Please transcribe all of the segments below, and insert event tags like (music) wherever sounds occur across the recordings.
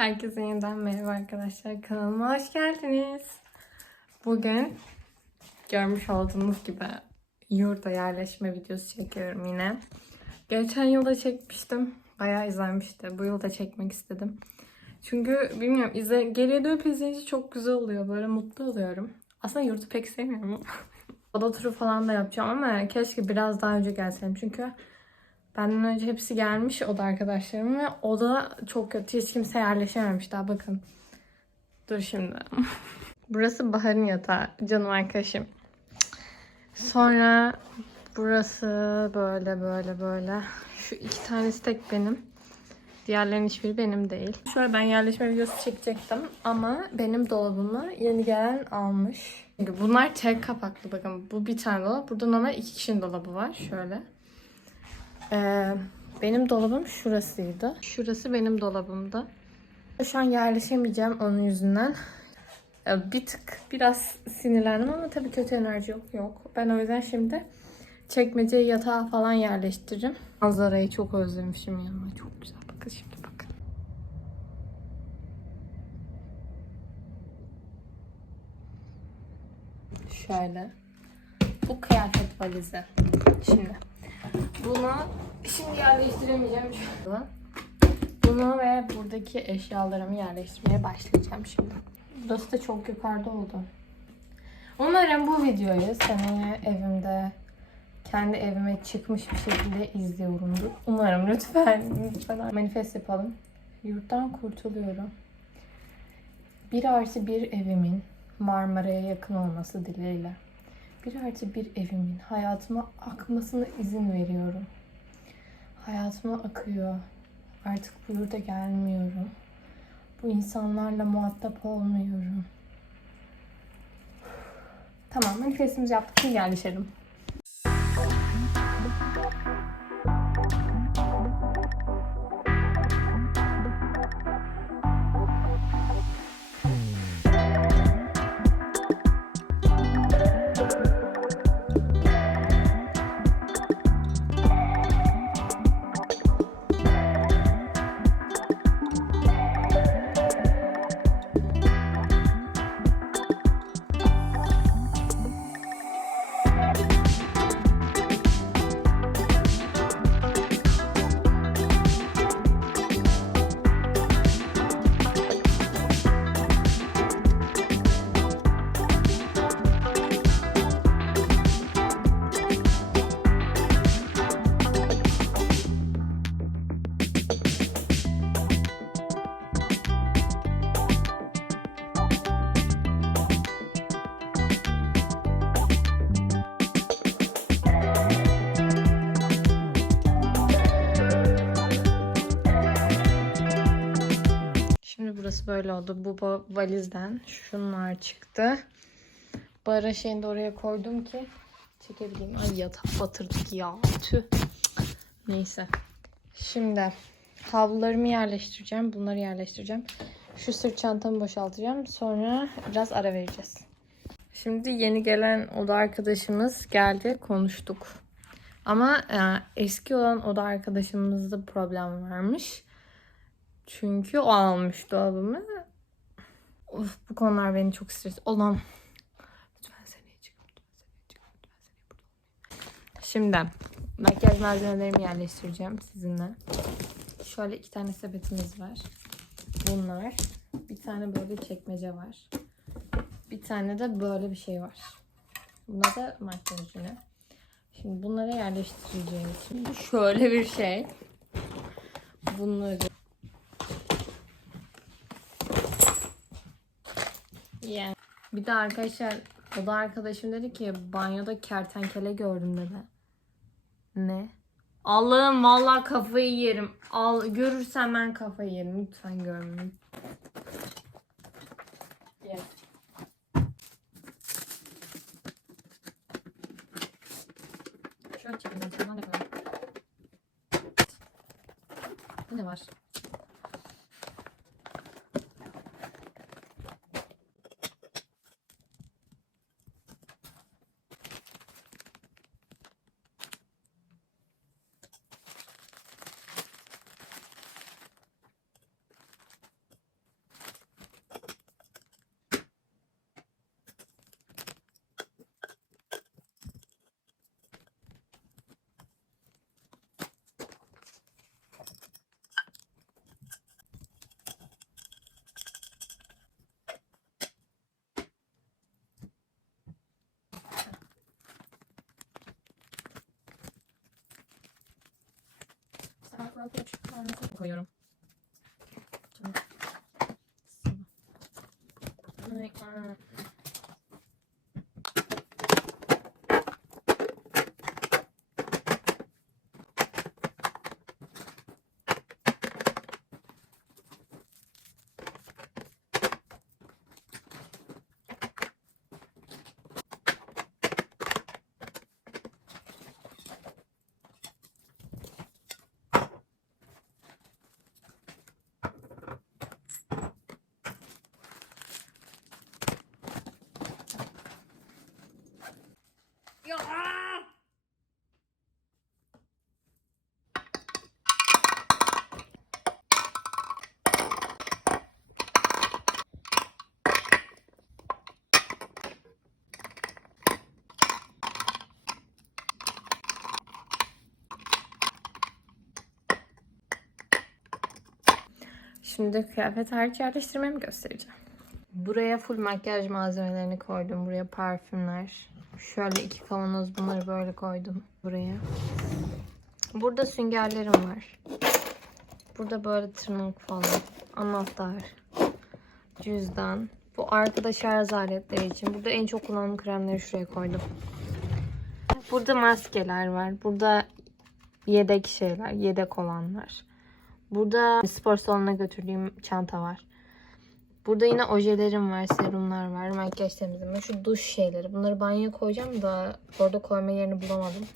Herkese yeniden merhaba arkadaşlar. Kanalıma hoş geldiniz. Bugün görmüş olduğunuz gibi yurda yerleşme videosu çekiyorum yine. Geçen yılda çekmiştim. Bayağı izlenmişti. Bu yılda çekmek istedim. Çünkü bilmiyorum izle, geriye dönüp izleyince çok güzel oluyor. Böyle mutlu oluyorum. Aslında yurdu pek sevmiyorum. (laughs) Oda turu falan da yapacağım ama keşke biraz daha önce gelseydim. Çünkü Benden önce hepsi gelmiş oda arkadaşlarım ve oda çok kötü. Hiç kimse yerleşememiş daha bakın. Dur şimdi. (laughs) burası Bahar'ın yatağı. Canım arkadaşım. Sonra burası böyle böyle böyle. Şu iki tanesi tek benim. Diğerlerinin hiçbiri benim değil. Şöyle ben yerleşme videosu çekecektim ama benim dolabımı yeni gelen almış. Bunlar tek kapaklı bakın. Bu bir tane dolap. Burada normal iki kişinin dolabı var. Şöyle. Ee, benim dolabım şurasıydı. Şurası benim dolabımdı. Şu an yerleşemeyeceğim onun yüzünden. Ee, Bir tık biraz sinirlendim ama tabii kötü enerji yok. Yok. Ben o yüzden şimdi çekmeceye yatağa falan yerleştiririm. Manzarayı çok özlemişim ya. Çok güzel. Bakın şimdi bakın. Şöyle. Bu kıyafet valizi. Şimdi. Şimdi yerleştiremeyeceğim şu an. Bunu ve buradaki eşyalarımı yerleştirmeye başlayacağım şimdi. Burası da çok yukarıda oldu. Umarım bu videoyu seneye evimde kendi evime çıkmış bir şekilde izliyorumdur. Umarım lütfen lütfen manifest yapalım. Yurttan kurtuluyorum. Bir artı bir evimin Marmara'ya yakın olması dileğiyle. Bir artı bir evimin hayatıma akmasına izin veriyorum. Hayatıma akıyor. Artık bu yurda gelmiyorum. Bu insanlarla muhatap olmuyorum. Tamam manifestimizi yaptık. Şimdi yerleşelim. Böyle oldu. Bu valizden şunlar çıktı. Bara şeyini de oraya koydum ki çekebileyim. Ay yatak batırdık ya. Tüh. Neyse. Şimdi havlularımı yerleştireceğim. Bunları yerleştireceğim. Şu sırt çantamı boşaltacağım. Sonra biraz ara vereceğiz. Şimdi yeni gelen oda arkadaşımız geldi. Konuştuk. Ama e, eski olan oda arkadaşımızda problem varmış. Çünkü o almış dolabımı. Of bu konular beni çok stres. Olan. Lütfen seneye çık. Lütfen seneye çık. Lütfen seneye burada olmayın. Şimdi makyaj malzemelerimi yerleştireceğim sizinle. Şöyle iki tane sepetimiz var. Bunlar. Bir tane böyle çekmece var. Bir tane de böyle bir şey var. Buna da makyaj yine. Şimdi bunları yerleştireceğim. Şimdi şöyle bir şey. Bunları Yani. Bir de arkadaşlar o da arkadaşım dedi ki banyoda kertenkele gördüm dedi. Ne? Allah'ım vallahi kafayı yerim. Al görürsem ben kafayı yerim. Lütfen görmeyin. Yes. Şöyle şuradan ne kadar? Bu ne koyuyorum. Şimdi kıyafet hariç yerleştirmemi göstereceğim. Buraya full makyaj malzemelerini koydum. Buraya parfümler. Şöyle iki kavanoz bunları böyle koydum buraya. Burada süngerlerim var. Burada böyle tırnak falan. Anahtar. Cüzdan. Bu arkada şarj aletleri için. Burada en çok kullandığım kremleri şuraya koydum. Burada maskeler var. Burada yedek şeyler, yedek olanlar. Burada spor salonuna götürdüğüm çanta var. Burada yine ojelerim var, serumlar var, makyaj temizleme, şu duş şeyleri. Bunları banyoya koyacağım da orada koyma yerini bulamadım.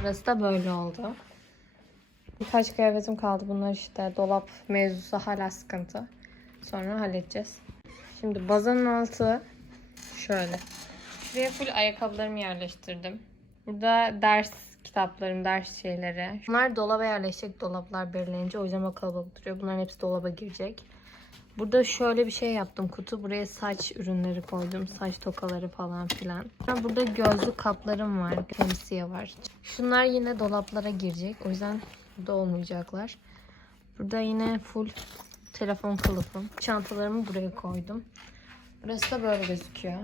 Burası da böyle oldu. Birkaç kıyafetim kaldı. Bunlar işte dolap mevzusu hala sıkıntı. Sonra halledeceğiz. Şimdi bazanın altı şöyle. Şuraya full ayakkabılarımı yerleştirdim. Burada ders kitaplarım, ders şeyleri. Bunlar dolaba yerleşecek dolaplar belirlenince. O yüzden o kalabalık duruyor. Bunların hepsi dolaba girecek. Burada şöyle bir şey yaptım kutu. Buraya saç ürünleri koydum. Saç tokaları falan filan. Burada gözlük kaplarım var. Şemsiye var. Şunlar yine dolaplara girecek. O yüzden burada olmayacaklar. Burada yine full telefon kılıfım. Çantalarımı buraya koydum. Burası da böyle gözüküyor.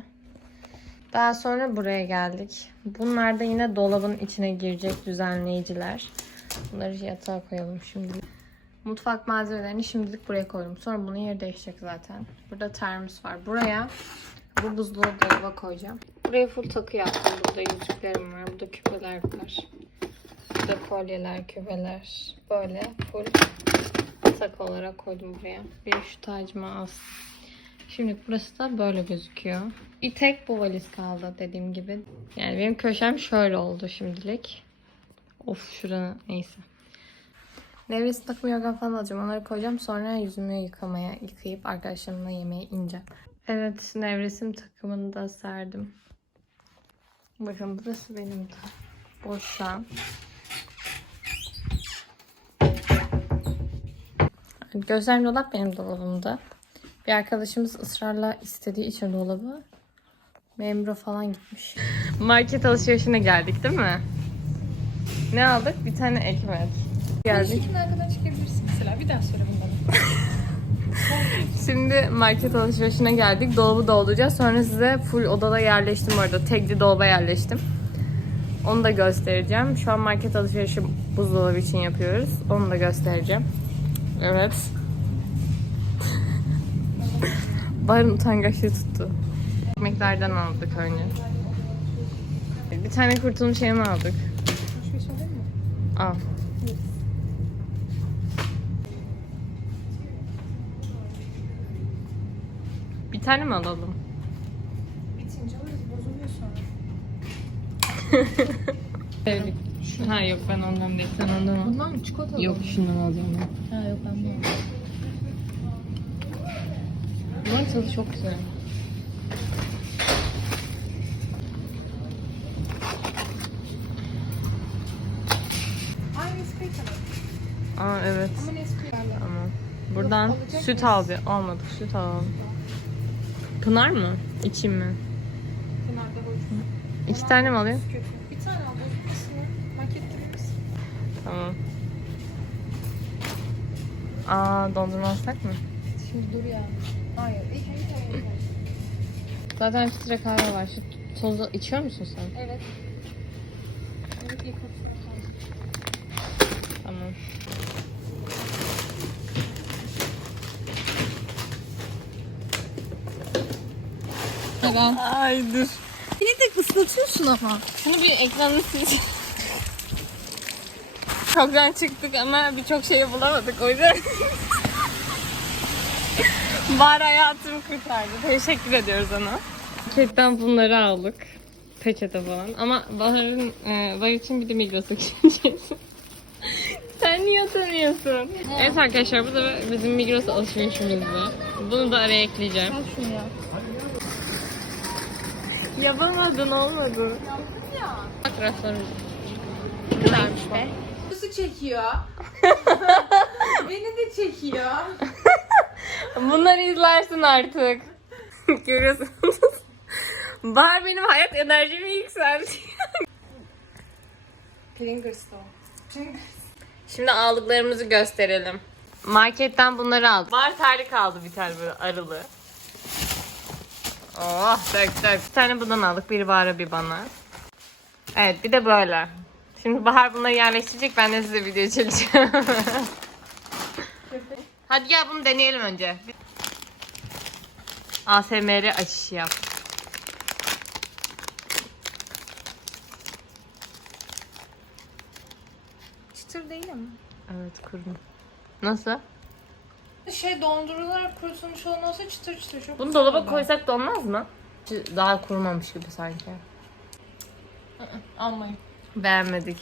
Daha sonra buraya geldik. Bunlar da yine dolabın içine girecek düzenleyiciler. Bunları yatağa koyalım şimdi. Mutfak malzemelerini şimdilik buraya koydum. Sonra bunun yeri değişecek zaten. Burada termos var. Buraya bu buzdolabı dolaba koyacağım. Buraya full takı yaptım. Burada yüzüklerim var. Burada küpeler var. Burada kolyeler, küpeler. Böyle full takı olarak koydum buraya. Bir şu tacımı as. Şimdi burası da böyle gözüküyor. Bir tek bu valiz kaldı dediğim gibi. Yani benim köşem şöyle oldu şimdilik. Of şurada neyse. Nevresim takım yorgan falan alacağım. Onları koyacağım. Sonra yüzümü yıkamaya, yıkayıp arkadaşlarımla yemeğe ineceğim. Evet, nevresim takımını da serdim. Bakın burası benim de. Boş şu an. Gözlem dolap benim dolabımda. Bir arkadaşımız ısrarla istediği için dolabı memura falan gitmiş. Market alışverişine geldik değil mi? Ne aldık? Bir tane ekmek. Geldik. Şimdi arkadan çıkabilirsin mesela. Bir daha söyle bunları. (laughs) Şimdi market alışverişine geldik. Dolabı dolduracağız. Sonra size full odada yerleştim orada. Tekli dolaba yerleştim. Onu da göstereceğim. Şu an market alışverişi buzdolabı için yapıyoruz. Onu da göstereceğim. Evet. (laughs) Bahar'ın utangaçlığı tuttu. Ekmeklerden aldık önce. Bir tane kurtulmuş yemi aldık. Şey? Al. Bir tane mi alalım? Bitince alırız. Bozuluyor sonra. (laughs) Sevdik. Ha yok ben ondan değil. Sen ondan al. Bunlar mı? Çikolatalı Yok şundan alacağım ben. Ha yok ben bunu Bunların tadı çok güzel. Aa evet. Ama. Tamam. Buradan süt al bir. Almadık süt alalım. Pınar mı? İçeyim mi? Kenarda boşuna. İki tane mi alayım? Kötü. Bir tane al. Bozulmasını. Market gibi misin? Tamam. Aa dondurma alsak mı? Şimdi dur ya. Hayır. İlk önce. Zaten filtre kahve var. Şu tozu içiyor musun sen? Evet. Evet ilk Tamam. Neden? Ay dur. Beni de ıslatıyorsun ama. Şunu bir ekranı sil. Çoktan çıktık ama birçok şeyi bulamadık o yüzden. (laughs) Bahar hayatımı kurtardı. Teşekkür ediyoruz ona. Marketten bunları aldık. Peçete falan. Ama Bahar'ın, e, Bahar için bir de Migros'a gideceğiz. (laughs) Sen niye tanıyorsun? Evet arkadaşlar bu da bizim Migros alışverişimizdi. Bunu da araya ekleyeceğim. Al şunu ya. Yapamadın olmadı. Bak raflarım. Ne kadarmış be? Nasıl çekiyor? (laughs) Beni de çekiyor. (laughs) Bunları izlersin artık. (laughs) Görüyorsunuz. Bahar benim hayat enerjimi yükseltiyor. Pringles'ta o. Şimdi aldıklarımızı gösterelim. Marketten bunları aldık. Bahar terlik aldı bir tane böyle arılı. Oh dök dök. Bir tane bundan aldık. Biri Bahar'a bir bana. Evet bir de böyle. Şimdi Bahar bunları yerleştirecek. Ben de size video çekeceğim. (laughs) Hadi gel bunu deneyelim önce. ASMR açışı yap. Çıtır değil ama. Evet kurdum. Nasıl? Şey dondurularak kurutulmuş olan olsa çıtır çıtır çok Bunu güzel dolaba olur. koysak donmaz mı? Daha kurumamış gibi sanki. Almayın. Beğenmedik.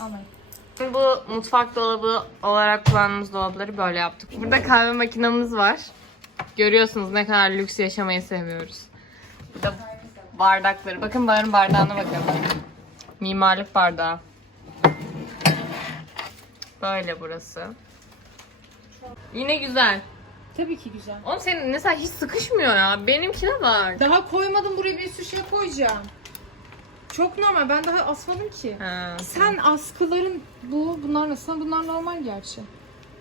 Almayın. Bu mutfak dolabı olarak kullandığımız dolapları böyle yaptık. Burada kahve makinamız var. Görüyorsunuz ne kadar lüks yaşamayı seviyoruz. Burada bardakları. Bakın barın bardağına bakın. Mimarlık bardağı. Böyle burası. Yine güzel. Tabii ki güzel. Oğlum senin mesela hiç sıkışmıyor ya. Benimkine bak. Daha koymadım buraya bir sürü şey koyacağım. Çok normal. Ben daha asmadım ki. Ha. Sen askıların bu bunlar nasıl? Bunlar normal gerçi.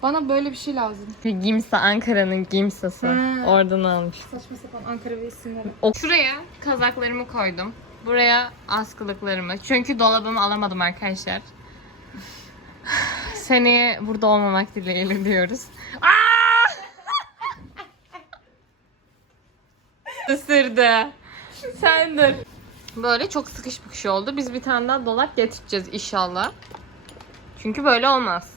Bana böyle bir şey lazım. Gimsa Ankara'nın Gimsa'sı. Hmm. Oradan almış. Saçma sapan Ankara ve isimleri. Şuraya kazaklarımı koydum. Buraya askılıklarımı. Çünkü dolabımı alamadım arkadaşlar. Seneye burada olmamak dileğiyle diyoruz. Isırdı. Sen dur. Böyle çok sıkış bıkış oldu. Biz bir tane daha dolap getireceğiz inşallah. Çünkü böyle olmaz.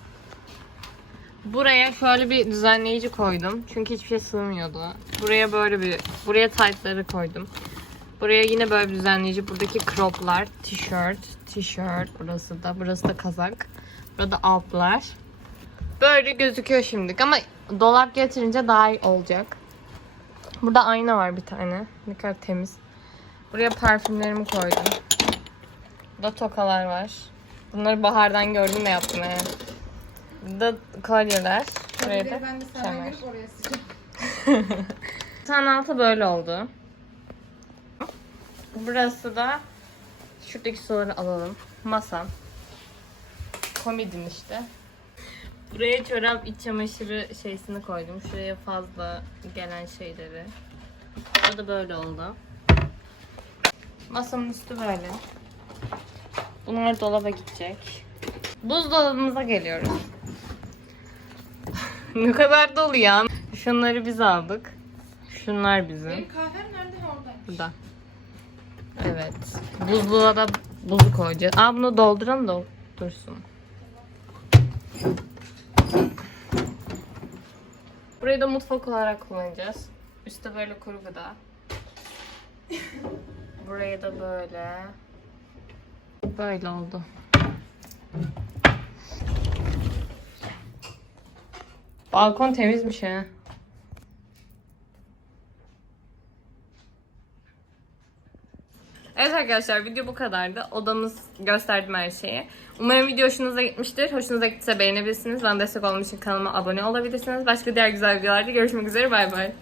Buraya şöyle bir düzenleyici koydum. Çünkü hiçbir şey sığmıyordu. Buraya böyle bir, buraya taytları koydum. Buraya yine böyle bir düzenleyici. Buradaki croplar, tişört, tişört burası da. Burası da kazak. Burada altlar. Böyle gözüküyor şimdilik ama dolap getirince daha iyi olacak. Burada ayna var bir tane. Ne kadar temiz. Buraya parfümlerimi koydum. Burada tokalar var. Bunları bahardan gördüm de yaptım he. Burada kolyeler. Buraya da ben de kemer. oraya. Yatağın (laughs) altı böyle oldu. Burası da şuradaki suları alalım. Masam. Komodin işte. Buraya çorap iç çamaşırı şeysini koydum. Şuraya fazla gelen şeyleri. O da böyle oldu. Masamın üstü böyle. Bunlar dolaba gidecek. Buzdolabımıza geliyoruz. (laughs) ne kadar dolu ya. Şunları biz aldık. Şunlar bizim. Benim kahvem nerede? Oradaymış. Burada. Evet. Buzluğa da buzu koyacağız. Aa bunu dolduralım da dursun. Burayı da mutfak olarak kullanacağız. Üstte böyle kuru gıda. Buraya da böyle. Böyle oldu. Balkon temizmiş ha. Evet arkadaşlar video bu kadardı. Odamız gösterdim her şeyi. Umarım video hoşunuza gitmiştir. Hoşunuza gittiyse beğenebilirsiniz. Bana destek olmak için kanalıma abone olabilirsiniz. Başka diğer güzel videolarda görüşmek üzere. Bay bay.